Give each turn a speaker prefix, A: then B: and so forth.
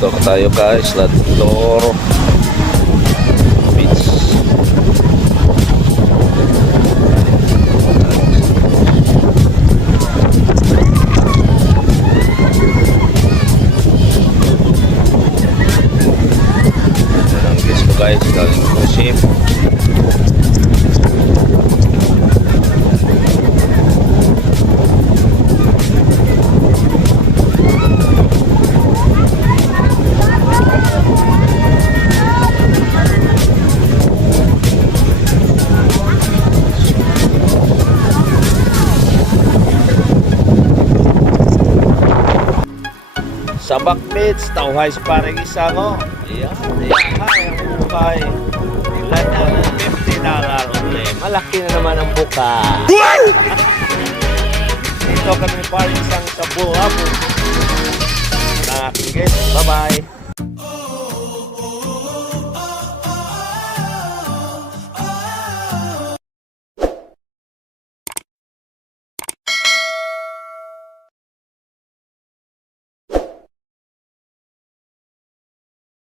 A: Dito tayo guys, Lador Beach. Ang guys ko guys, galing Sabak Beach, tauhay sa paring isa ko. Ayan, ayan, ay, ang bukay. Ilan na ng 50 dollar only. Malaki na naman ang buka. Dito kami paring isang sa buhabo. Na, sige, bye-bye.